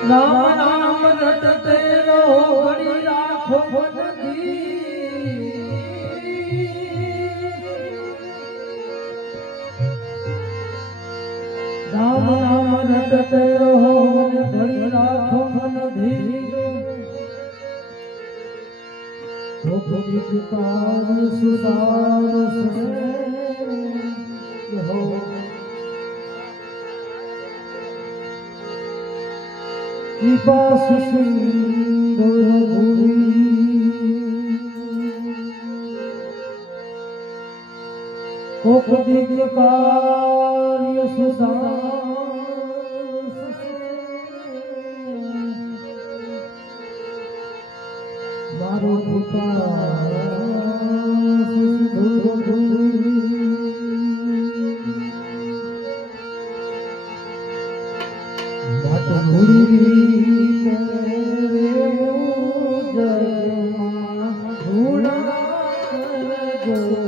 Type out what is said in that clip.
રામ રામ રટતે રહો ઘડી રાખો નદી રામ રામ રટતે રહો ઘડી રાખો નદી ભોગી પુકાર સુસાર સને હો વિપાસ સિંદૂર ભૂમિ કોક દિગ કાર્ય સુદાસ મારો વિપાસ સિંદૂર ભૂમિ માતા ભૂલી ભૂલા